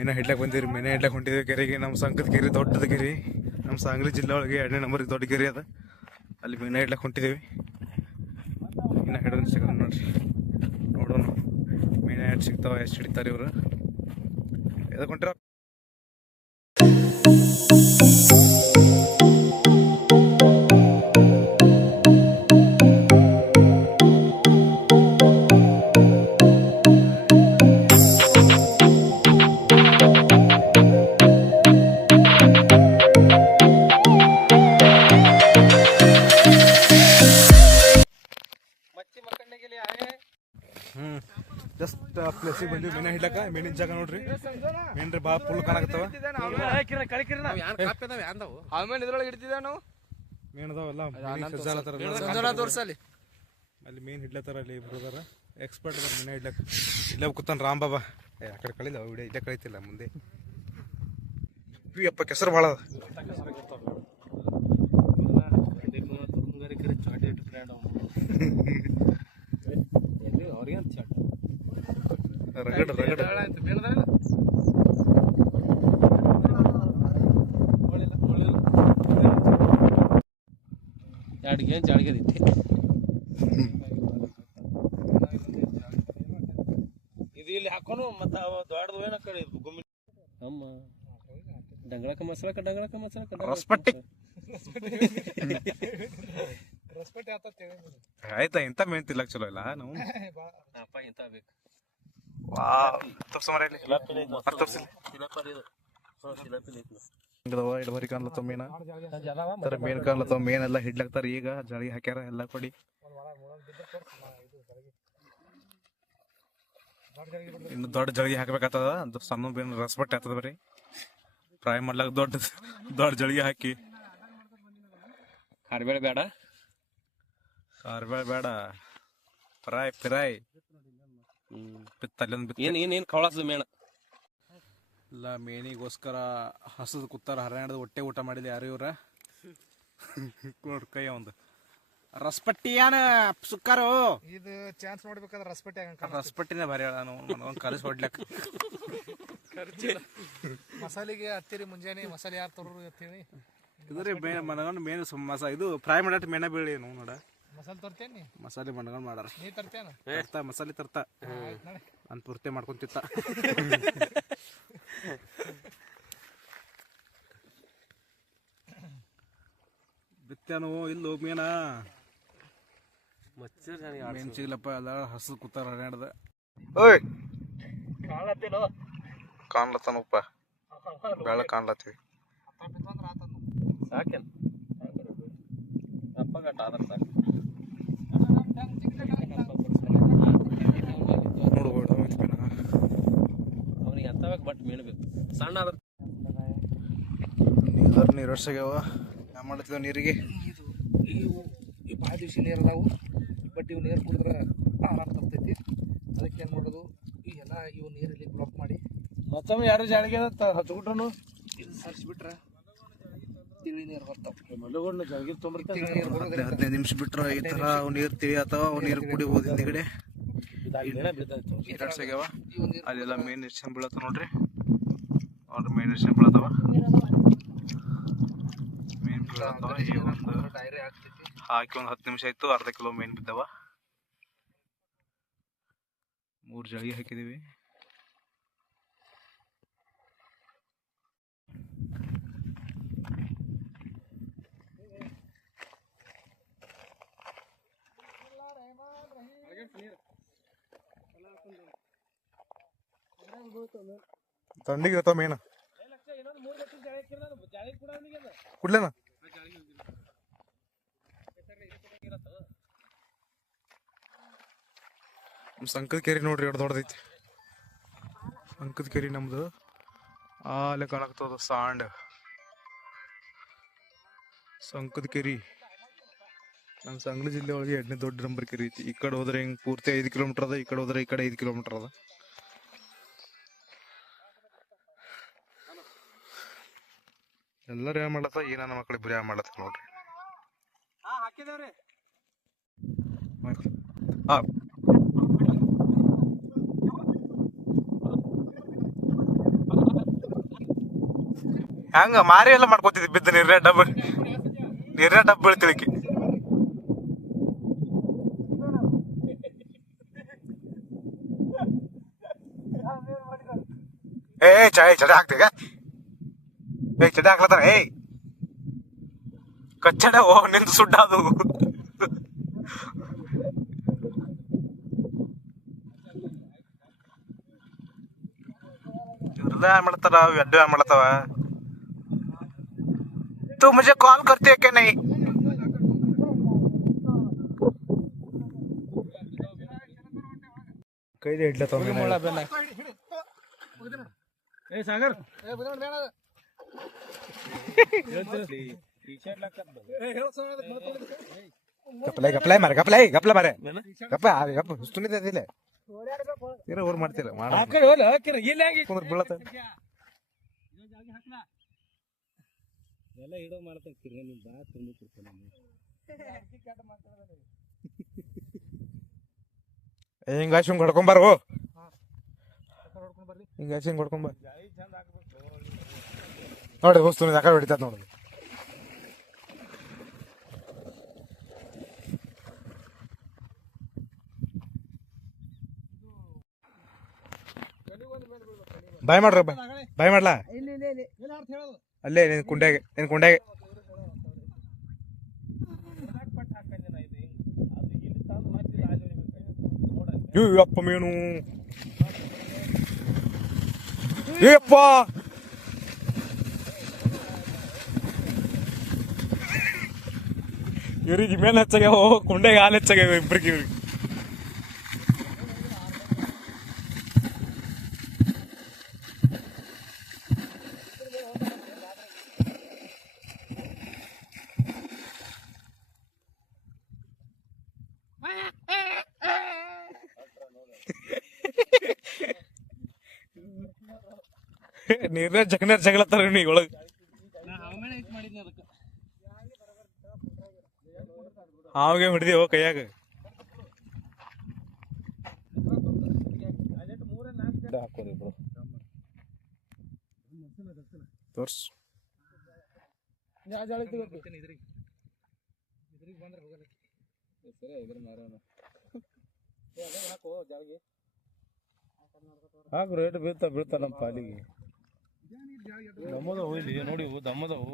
ಮೀನ ಹಿಡ್ಲಕ್ಕೆ ಬಂದಿರಿ. ಮೀನ ಹಿಡ್ಲಕ್ಕೆ ಹೊಂಟಿದ್ವಿ ಕೆರೆಗೆ. ನಮ್ಮ ಸಂಕದ ಕೆರೆ ದೊಡ್ಡದ ಕೆರೆ. ನಮ್ಮ ಸಾಂಗ್ಲಿ ಜಿಲ್ಲೆ ಒಳಗೆ 2ನೇ ನಂಬರ್ ದೊಡ್ಡ ಕೆರೆ ಅದ. ಅಲ್ಲಿ ಮೀನ ಹಿಡ್ಲಕ್ಕೆ ಹೊಂಟಿದ್ದೀವಿ. ಮೀನ ಹಿಡಿದು ಸಿಗೋದು ನೋಡ್ರಿ. ನೋಡೋಣ ಮೀನ ಎಷ್ಟು ಸಿಗ್ತಾವ, ಎಷ್ಟು ಹಿಡಿತಾರೆ ಇವರು. ಎದಕ್ಕೆ ಹೊಂಟಿರ? ಜಸ್ಟ್ ಪ್ಲೇಸಿಗೆ ಬಂದಿವಿ ಮೀನ ಹಿಡ್ಲಕ್ಕ. ಮೀನಿನ ಜಾಗ ನೋಡ್ರಿ. ಮೀನ್ರಿ ಭಾಳ ಫುಲ್ ಕಾಣಕತ್ತಾವ. ಮೀನ್ ಅದಾವಲ್ಲ ಅಲ್ಲಿ ಮೀನ್ ಹಿಡ್ಲತ್ತಾರ. ಅಲ್ಲಿ ಇಬ್ರು ಅದಾರ, ಎಕ್ಸ್ಪರ್ಟ್ ಅದಾರ ಮೀನ ಹಿಡ್ಲಕ್ಕ. ಇಲ್ಲೇ ಕೂತಾನ ರಾಮ್ ಬಾಬಾ. ಆ ಕಡೆ ಕಳಿಲ್ಲ ವಿಡಿಯೋ, ಇಲ್ಲೇ ಕಳಿತಿಲ್ಲ ಮುಂದೆ. ಅಪ್ಪ ಕೆಸರು ಭಾಳ ಅದ. ರಗಡ ರಗಡ ಜಾಡ್ಗೆದೈತಿ. ಇದು ಇಲ್ಲಿ ಹಾಕೋನು ಮತ್ತ ದೊಡ್ಡದು ಏನ ಕಡೆ ಗುಮ್ಮಿ ಅಮ್ಮ ಡಂಗಳಕ ಮಸಾಲ ರಸ್ಪಟ್ಟಿ ಆಯ್ತಾ. ಇಂಥ ಮೇನ್ ತಿಲ್ಲಕ್ ಚಲೋ ಇಲ್ಲ ನಾವು. ಇಂತ ಬೇಕು. ಇಡಬರಿ ಕಾಣ್ಲತ್ತವ ಮೀನ. ಮೇನ್ ಕಾಣ್ಲತ್ತವ. ಮೇನ್ ಎಲ್ಲ ಹಿಡ್ಲಾಕ್ತಾರ. ಈಗ ಜಳಿ ಹಾಕ್ಯಾರ ಎಲ್ಲ ಕೊಡಿ. ಇನ್ನು ದೊಡ್ಡ ಜಳಿಗೆ ಹಾಕ್ಬೇಕಾಗ್ತದ. ಸಣ್ಣ ಮೀನು ರಸಬಟ್ಟೆ ಆಗ್ತದ. ಬರೀ ಫ್ರೈ ಮಾಡ್ಲಾಕ ದೊಡ್ಡ ಜಳಿಗೆ ಹಾಕಿ. ಕಾರ್ಬೇಳೆ ಬೇಡ, ಕಾರ್ಬೇಳೆ ಬೇಡ, ಫ್ರೈ ಏನ್ ಕವಳಸದ ಮೇಣ ಇಲ್ಲ. ಮೇನಿಗೋಸ್ಕರ ಹಸದ್ ಕೂತಾರ. ಹರಿಯಾಣದ ಹೊಟ್ಟೆ ಊಟ ಮಾಡಿಲ್ಲ ಯಾರು ಇವ್ರ. ಕೈ ಒಂದು ರಸಪಟ್ಟಿ ಏನ ಸುಕ್ಕಾರು. ಇದು ಚಾನ್ಸ್ ನೋಡ್ಬೇಕಾದ್ರೆ ರಸಪಟ್ಟಿನೇ ಭಾರಿ ಹೇಳ. ಕಲಿಸಿ ಹೊಡ್ಲಕ್ ಮಸಾಲೆಗೆ ಹತ್ತಿರಿ ಮುಂಜಾನೆ ಮಸಾಲೆ ಯಾರು ತರೋರು ಹತ್ತೀವಿ. ಇದ್ರಿ ಮನಗಂಡು ಮೇನ್ ಇದು ಫ್ರೈ ಮಾಡಾಟ ಮೇನ ಬೀಳಿ ನೋಡ. ಮಸಾಲೆ ತರ್ತೇನಿ. ಮಸಾಲೆ ಮನಗಂಡು ಮಾಡಾರ. ನೀ ತರ್ತೇನ? ಮಸಾಲೆ ತರ್ತಾ ಅಂತ ಪೂರ್ತಿ ಮಾಡ್ಕೊಂತಿತ್ತ. ಬಿತ್ತೇನು ಇಲ್ಲೋ ಮೀನ. ಮೇನ್ ಸಿಗ್ಲಪ್ಪ. ಎಲ್ಲ ಹಸು ಕೂತಾರ ಹರಿಯಾಣದ. ಓಯ್ ಕಾಣ್ಲತ್ತನಪ್ಪ. ಬೆಳ ಕಾಣ್ಲತ್ತೀವಿ. ಸಾಕೇನ್ ಅಪ್ಪ ಗಂಟ ಆದ್ರ ಸಾಕು. ನೋಡ್ಬೋದು ಅವ್ನಿಗೆ ಎತ್ತಬೇಕು. ಬಟ್ ಮೀಳ್ಬೇಕು ಸಣ್ಣ ಆದ್ರ. ನೀರು ವರ್ಷಗ್ಯಾವ. ಯಾವ ಮಾಡ್ತಿದ್ದೇವೆ ನೀರಿಗೆ? ಈ ಭಾಳ ದಿವಸ ನೀರು ಅದಾವು. ಬಟ್ ಇವು ನೀರು ಕುಡಿದ್ರೆ ಆರಾಮ ತರ್ತೈತಿ. ಅದಕ್ಕೆ ಏನು ಮಾಡೋದು, ಈಗೆಲ್ಲ ಇವು ನೀರಲ್ಲಿ ಬ್ಲಾಕ್ ಮಾಡಿ ಮತ್ತೊಮ್ಮೆ ಯಾರು ಜಾಡಿಗೆ ಹಚ್ಬಿಟ್ರು ಇದು ಸರಿಸ್ಬಿಟ್ರೆ ತಿಳಿ ನೀರು ಬರ್ತಾವೆ. ಮಲ್ಲಗೊಂಡು ಜಾಡಿಗೆ ತೊಂಬರ್ತಾರೆ. 15 ನಿಮಿಷ ಬಿಟ್ರೆ ಈ ಥರ ಅವು ನೀರು ತಿಳಿಯತ್ತಾವ. ಅವು ನೀರು ಕುಡಿಬೋದು. ಹಿಂದಿಗಡೆ ನೀರಾಡ್ಸಾಗ್ಯಾವ. ಅಲ್ಲೆಲ್ಲ ಮೇನ್ ಇರ್ಸ್ಕೊಂಡ್ ಬೀಳತ್ತ ನೋಡ್ರಿ. ಅವ್ರ ಮೇನ್ ಇರ್ಸ್ಕೊಂಡ್ ಬೀಳತ್ತವ. ಮೇನ್ ಬೀಳತ್ತವ. ಹಾಕಿ ಒಂದು 10 ನಿಮಿಷ ಆಯ್ತು. ಅರ್ಧ ಕಿಲೋ ಮೇನ್ ಬಿದ್ದಾವ. 3 ಜಳಿ ಹಾಕಿದೀವಿ. ತಂಡಿಗೆ ಇರ್ತಾವ ಮೇನ. ಕುಡ್ಲೇನ ಸಂಕದ ಕೆರೆ ನೋಡ್ರಿ. ಎರಡು ದೊಡ್ಡದೈತಿ ಸಂಕದ ಕೆರೆ ನಮ್ದು. ಅಲ್ಲೇ ಕಾಣಕ್ತದ ಸಾಂಡ್ ಸಂಕದ ಕೆರೆ. ನಮ್ಮ ಸಂಗಲಿ ಜಿಲ್ಲೆ ಒಳಗೆ 2ನೇ ದೊಡ್ಡ ನಂಬರ್ ಕೆರೆ ಐತಿ. ಈ ಕಡೆ ಹೋದ್ರೆ ಹಿಂಗೆ ಪೂರ್ತಿ 5 ಕಿಲೋಮೀಟರ್ ಅದ. ಈ ಕಡೆ ಹೋದ್ರೆ ಈ ಕಡೆ 5 ಕಿಲೋಮೀಟರ್ ಅದ. ಎಲ್ಲರೂ ಏನ್ ಮಾಡತ್ತ, ಏನ ಮಕ್ಳಿಗೆ ಬರೀ ಮಾಡತ್ತ ನೋಡ್ರಿ. ಹಂಗ ಮಾರಿ ಎಲ್ಲ ಮಾಡ್ಕೊತಿದ್ವಿ ಬಿದ್ದ ನೀರ್ನ ಡಬ್ಬ ಬೀಳ್ತಿಳಕಿ. ಚಡೆ ಹಾಕ್ತೀಗ ಚಡೆ ಹಾಕ್ಲತ್ತಾರ. ಕಚ್ಚಡ ನಿಂದು ಸುಡ್ಡ ಅದು. ಇವ್ರೆಲ್ಲ ಏನ್ ಮಾಡ್ತಾರ, ಎಡ್ಡು ಏನ್ ಮಾಡ್ತಾವ. तू मुझे कॉल करती है क्या नहीं? ಕೈ ಹಿಡ್ಲತ್ತ ಸಾಗರ್ ಗಪ್ಲೈ ಮಾರೆ ಗಪ್ಲ ಮಾರೆ ಗಪ್ಪ ಸುನಿದಿಲ್ಲ ತೀರ ಊರ್ ಮಾಡ್ತೀರ ಬೀಳತ್ತ. ಎಲ್ಲ ಹಿಡೋ ಮಾಡ್ತೀರಿ ನಿಮ್ ಬಾ ತುಂಬಿರ್ತಾನೆ. ಹಿಂಗಾಶ್ ಹಿಂಗ್ ಹೊಡ್ಕೊಂಬಾರ ಹಿಂಗಾಶ್ ಹಿಂಗ್ ಹೊಡ್ಕೊಂಬ ನೋಡಿ ಹೋಸ್ತು ಯಾಕೆ ಹೊಡಿತದ ನೋಡಿ. ಬಾಯ್ ಮಾಡ್ರ ಬಾಯ್ ಮಾಡ್ಲಾ ಅಲ್ಲೇ ನಿನ್ ಕುಂಡ್ಯಾಗೆ ಅಪ್ಪ ಮೀನು ಏಪ್ಪ ಇವ್ರಿಗೆ ಮೇನ್ ಹೆಚ್ಚಾಗ್ಯಾವ ಕುಂಡೆಗೆ ಹಾಲು ಹೆಚ್ಚಾಗ್ಯಾವ ಇಬ್ರಿಗೆ. ಇವ್ರಿಗೆ ನೀರ್ನ ಜಗಳತ್ತಾರ ನೀ ಒಳಗ. ಹಾವಿಗೆ ಹಿಡಿದೇವ ಕೈಯಾಗ. ತೋರ್ಸ್ ಹಾಕು ರೇಟ್ ಬೀಳ್ತಾ ನಮ್ಮ ಪಾಲಿಗೆ. ದಮ್ಮದವು ಇಲ್ಲಿ ನೋಡಿ, ದಮ್ಮದವು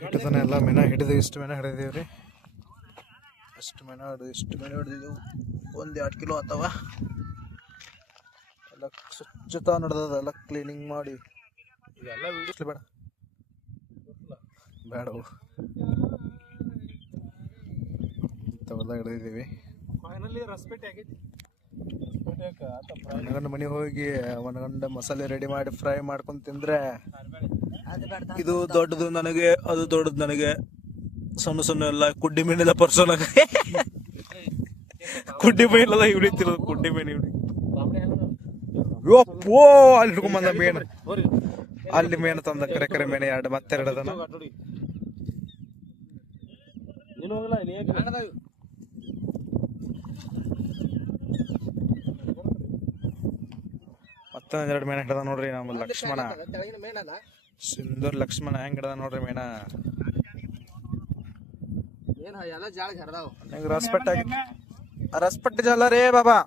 ಹಿಡಿದನ ಎಲ್ಲ ಮೀನ ಹಿಡಿದು ಇಷ್ಟು ಮೀನ ಹಿಡಿದೀವ್ರಿ. ಇಷ್ಟು ಮೀನ ಹಿಡಿದಿದ್ದೆವು. 1-2 ಕಿಲೋ ಆತವ. ಎಲ್ಲ ಸ್ವಚ್ಛತಾ ನಡೆದದ, ಎಲ್ಲ ಕ್ಲೀನಿಂಗ್ ಮಾಡಿ ಇದೆಲ್ಲ ವೀಡಿಯೋ ಬೇಡವು ಇಂಥವೆಲ್ಲ ಹಿಡಿದಿದ್ದೀವಿ. ಮನಗಂಡ ಮನೆಗೆ ಹೋಗಿ ಮನಗಂಡ ಮಸಾಲೆ ರೆಡಿ ಮಾಡಿ ಫ್ರೈ ಮಾಡ್ಕೊಂಡು ತಿಂದ್ರೆ ಇದು ದೊಡ್ಡದು ನನಗೆ, ಅದು ದೊಡ್ಡದು ನನಗೆ. ಸಣ್ಣ ಎಲ್ಲ ಕುಡ್ಡಿ ಮೀನೆಲ್ಲ ಪರ್ಸೋನಾಗ ಕುಡ್ಡಿ ಮೀನೆಲ್ಲ ಹಿಡಿತಿರೋದು. ಕುಡ್ಡಿ ಮೀನು ಓ ಅಲ್ಲಿ ಹಿಡ್ಕೊಂಬಂದ ಮೀನು, ಅಲ್ಲಿ ಮೀನು ತಂದ ಕರೆ ಮೀನು ಮತ್ತೆರಡು ಅದನ್ನ. ಮತ್ತೊಂದೆರಡು ಮೀನ ಹಿಡ್ದ ನೋಡ್ರಿ ನಮ್ಮ ಲಕ್ಷ್ಮಣ. ಸಿಂಧೂರ್ ಲಕ್ಷ್ಮಣ ಹೆಂಗ್ ಹಿಡ್ದ ನೋಡ್ರಿ ಮೀನ. ರಸ್ಪಟ್ಟ ಜಾಲ ರೇ ಬಾಬಾ.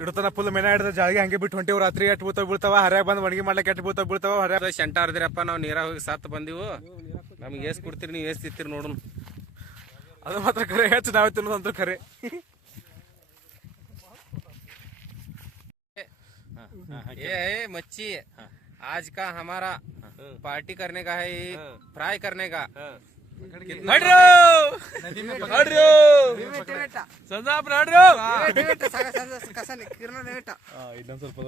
ಇಡ್ತಾನ ಫುಲ್ ಮೀನ ಹಿಡಿದ ಜಾಳಿಗೆ ಹಂಗೆ ಬಿಟ್ಟು ಹೊಂಟಿವ್. ರಾತ್ರಿ ಎಟ್ ಬೀಳ್ತಾವ ಹರ್ಯಾಗ ಬಂದ್ ಒಣಗಿ ಮಾಡ್ಲಿಕ್ಕೆ ಎಟ್ ಬೀಳ್ತಾವ ಹರ್ಯಾಗ ಶಂಟ ಹರಿದ್ರಪ್ಪ. ನಾವು ನೀರಾಗ ಹೋಗಿ ಸತ್ತು ಬಂದಿವು. ನಮ್ಗೆ ಏಸ್ ಕೊಡ್ತೀರಿ, ನೀವು ಏಸ್ ತಿತ್ತೀರಿ ನೋಡು. ಅದು ಮಾತ್ರ ಖರೆ, ಹೆಚ್ಚು ನಾವೇ ತಿನ್ನೋದಂತ ಖರೆ. ये मच्छी आज का हमारा पार्टी करने का है, फ्राई करने का. ಇನ್ನೊಂದ್ ಸ್ವಲ್ಪ